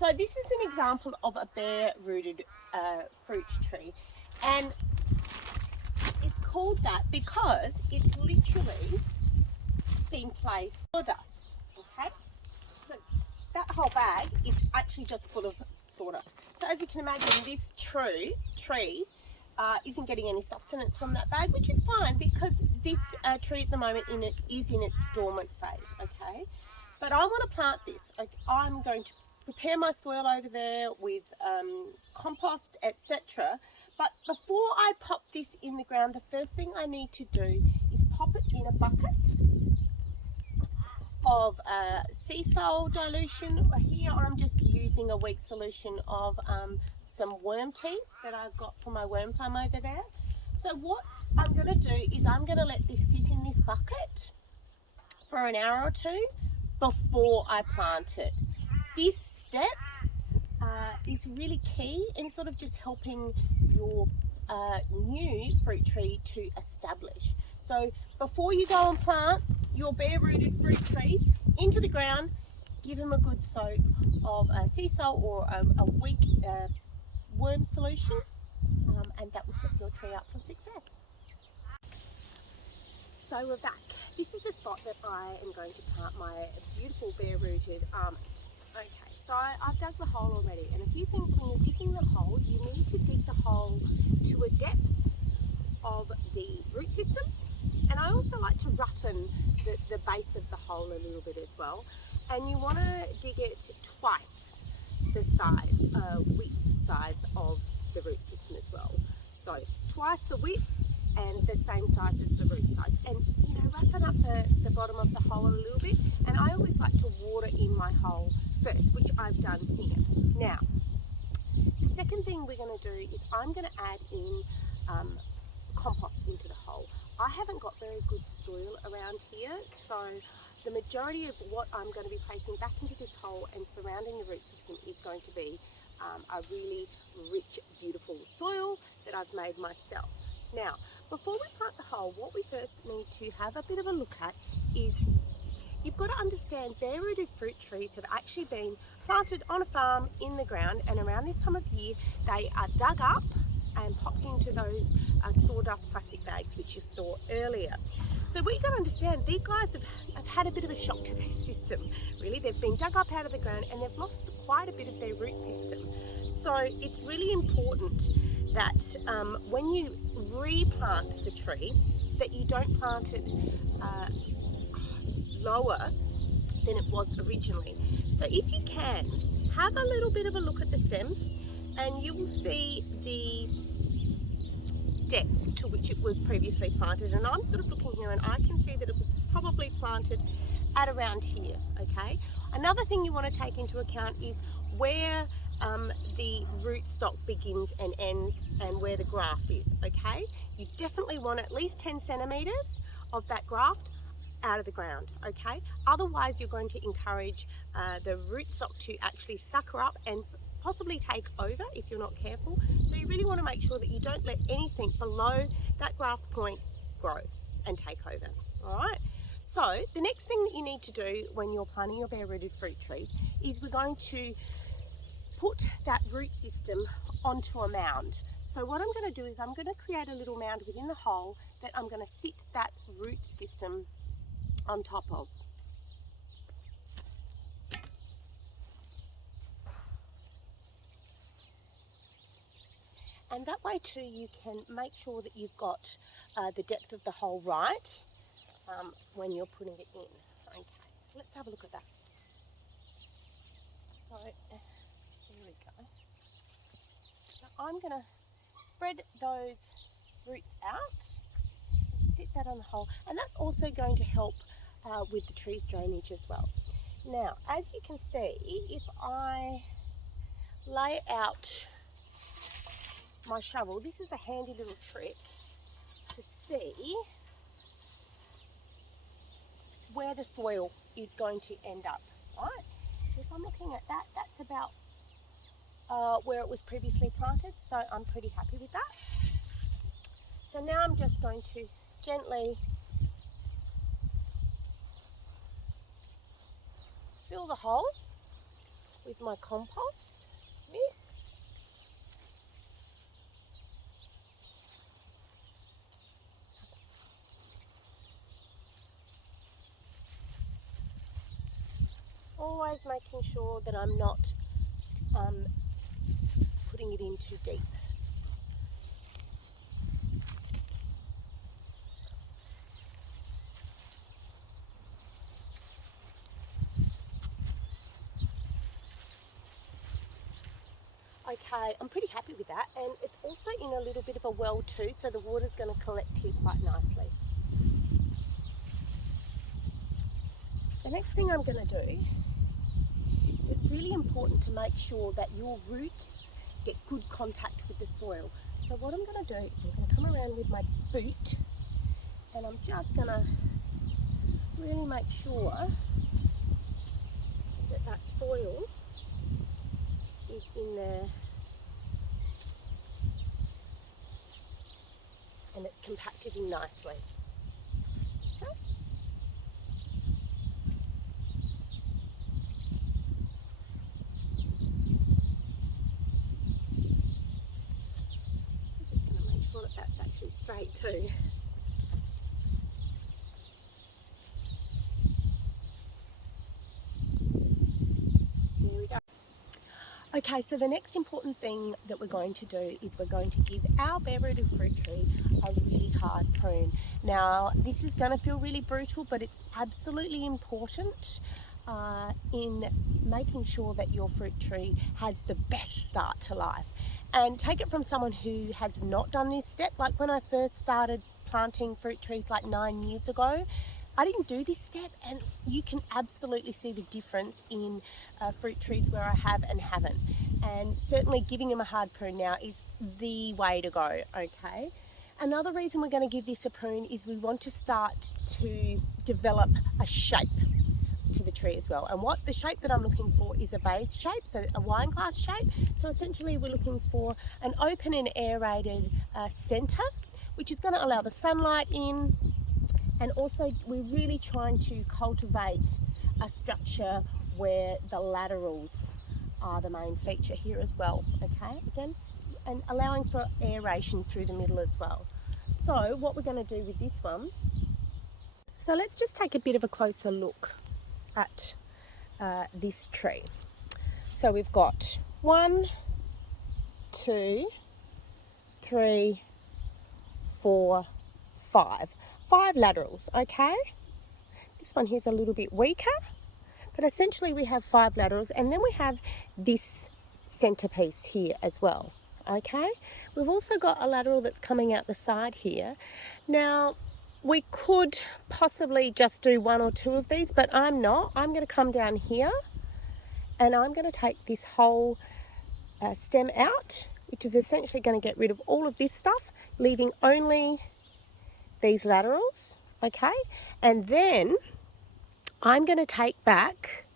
So this is an example of a bare-rooted fruit tree, and it's called that because it's literally been placed sawdust. Okay, so that whole bag is actually just full of sawdust. So as you can imagine, this tree isn't getting any sustenance from that bag, which is fine because this tree at the moment is in its dormant phase. Okay, but I want to plant this. I'm going to prepare my soil over there with compost, etc. But before I pop this in the ground, the first thing I need to do is pop it in a bucket of sea salt dilution. Here I'm just using a weak solution of some worm tea that I've got from my worm farm over there. So what I'm going to do is I'm going to let this sit in this bucket for an hour or two before I plant it. This step is really key in sort of just helping your new fruit tree to establish. So before you go and plant your bare-rooted fruit trees into the ground, give them a good soak of sea salt or a weak worm solution, and that will set your tree up for success. So we're back. This is a spot that I am going to plant my beautiful bare-rooted almond. Okay, so I've dug the hole already, and a few things when you're digging the hole, you need to dig the hole to a depth of the root system, and I also like to roughen the base of the hole a little bit as well, and you want to dig it twice the width size of the root system as well. So twice the width and the same size as the root size, and roughen up the bottom of the hole a little bit. And I always like to water in my hole first, which I've done here. Now the second thing we're going to do is I'm going to add in compost into the hole. I haven't got very good soil around here, so the majority of what I'm going to be placing back into this hole and surrounding the root system is going to be a really rich, beautiful soil that I've made myself. Now, before we plant the hole, what we first need to have a bit of a look at is you've got to understand bare-rooted fruit trees have actually been planted on a farm in the ground, and around this time of year they are dug up and popped into those sawdust plastic bags which you saw earlier. So what you've got to understand, these guys have had a bit of a shock to their system. Really, they've been dug up out of the ground and they've lost quite a bit of their root system. So it's really important that when you replant the tree, that you don't plant it lower than it was originally. So if you can, have a little bit of a look at the stem, and you will see the depth to which it was previously planted. And I'm sort of looking here and I can see that it was probably planted at around here. Okay, another thing you want to take into account is where the root stock begins and ends and where the graft is. Okay, you definitely want at least 10 centimeters of that graft out of the ground. Okay, otherwise you're going to encourage the root stock to actually sucker up and possibly take over if you're not careful. So you really want to make sure that you don't let anything below that graft point grow and take over. All right, so the next thing that you need to do when you're planting your bare-rooted fruit trees is we're going to put that root system onto a mound. So what I'm going to do is I'm going to create a little mound within the hole that I'm going to sit that root system on top of. And that way too you can make sure that you've got the depth of the hole right when you're putting it in. Okay, so let's have a look at that. So here we go. So I'm going to spread those roots out, sit that on the hole, and that's also going to help with the tree's drainage as well. Now, as you can see, if I lay out my shovel, this is a handy little trick to see where the soil is going to end up, right? If I'm looking at that, that's about where it was previously planted, so I'm pretty happy with that. So now I'm just going to gently fill the hole with my compost mix. Always making sure that I'm not putting it in too deep. Okay, I'm pretty happy with that, and it's also in a little bit of a well too, so the water's going to collect here quite nicely. The next thing I'm going to do is it's really important to make sure that your roots get good contact with the soil. So what I'm going to do is I'm going to come around with my boot, and I'm just going to really make sure that that soil is in there and it's compacted in nicely. Okay. So just going to make sure that that's actually straight too. There we go. Okay, so the next important thing that we're going to do is we're going to give our bare-rooted fruit tree a really hard prune. Now, this is going to feel really brutal, but it's absolutely important in making sure that your fruit tree has the best start to life. And take it from someone who has not done this step. Like when I first started planting fruit trees like 9 years ago, I didn't do this step, and you can absolutely see the difference in fruit trees where I have and haven't. And certainly giving them a hard prune now is the way to go, okay? Another reason we're going to give this a prune is we want to start to develop a shape to the tree as well. And what the shape that I'm looking for is a vase shape, so a wine glass shape. So essentially we're looking for an open and aerated center, which is going to allow the sunlight in. And also we're really trying to cultivate a structure where the laterals are the main feature here as well, okay? Again, and allowing for aeration through the middle as well. So what we're going to do with this one, so let's just take a bit of a closer look at this tree. So we've got 1, 2, 3, 4, 5. 5 laterals, okay? This one here's a little bit weaker, but essentially we have 5 laterals, and then we have this centerpiece here as well, okay? We've also got a lateral that's coming out the side here. Now, we could possibly just do 1 or 2 of these, but I'm not. I'm going to come down here, and I'm going to take this whole stem out, which is essentially going to get rid of all of this stuff, leaving only these laterals, okay? And then I'm going to take back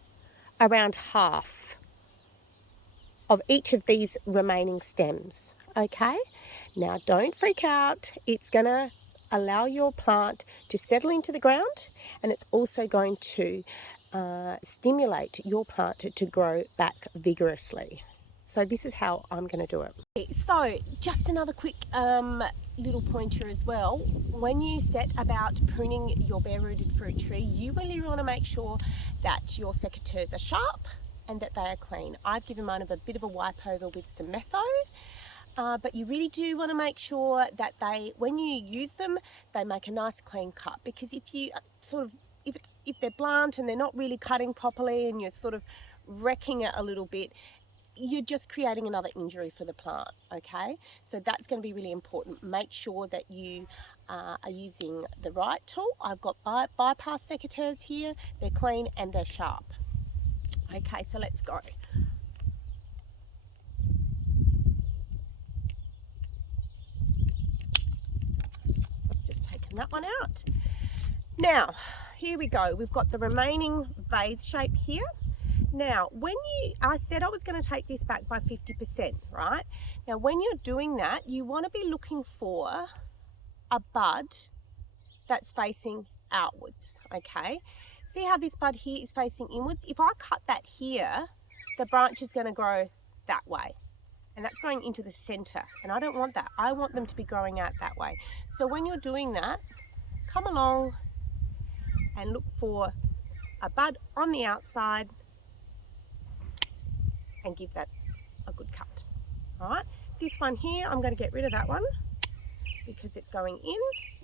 around half of each of these remaining stems, okay? Now don't freak out. It's going to allow your plant to settle into the ground, and it's also going to stimulate your plant to grow back vigorously. So this is how I'm going to do it. So just another quick little pointer as well. When you set about pruning your bare-rooted fruit tree, you really want to make sure that your secateurs are sharp and that they are clean. I've given mine a bit of a wipe over with some metho, but you really do want to make sure that when you use them, they make a nice clean cut, because if you if they're blunt and they're not really cutting properly and you're sort of wrecking it a little bit, you're just creating another injury for the plant, okay? So that's going to be really important. Make sure that you are using the right tool. I've got bypass secateurs here. They're clean and they're sharp. Okay, so let's go. I've just taken that one out. Now, here we go. We've got the remaining vase shape here. Now, I said I was going to take this back by 50%, right? Now, when you're doing that, you want to be looking for a bud that's facing outwards, okay? See how this bud here is facing inwards? If I cut that here, the branch is going to grow that way. And that's going into the center. And I don't want that. I want them to be growing out that way. So when you're doing that, come along and look for a bud on the outside and give that a good cut. All right, this one here, I'm going to get rid of that one because it's going in.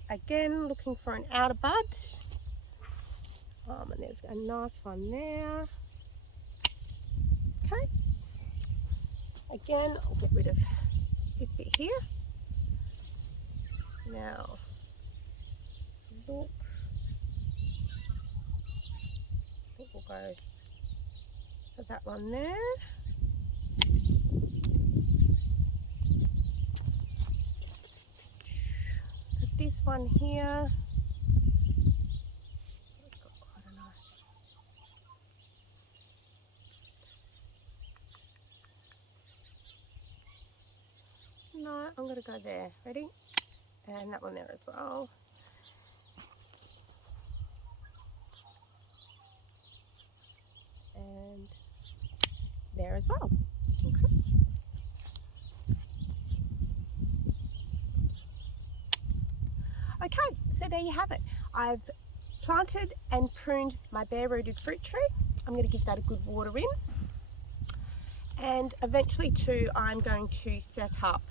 Again, looking for an outer bud. And there's a nice one there. Okay. Again, I'll get rid of this bit here. Now, look. I think we'll go for that one there. Put this one here. It's got quite a nice. No, I'm going to go there. Ready? And that one there as well. And there as well. Okay. Okay, so there you have it. I've planted and pruned my bare-rooted fruit tree. I'm going to give that a good water in. And eventually too, I'm going to set up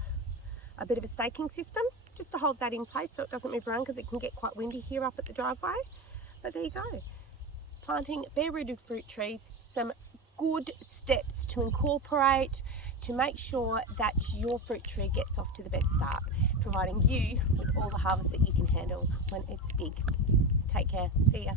a bit of a staking system just to hold that in place so it doesn't move around because it can get quite windy here up at the driveway. But there you go. Planting bare-rooted fruit trees, some good steps to incorporate to make sure that your fruit tree gets off to the best start, providing you with all the harvest that you can handle when it's big. Take care. See ya.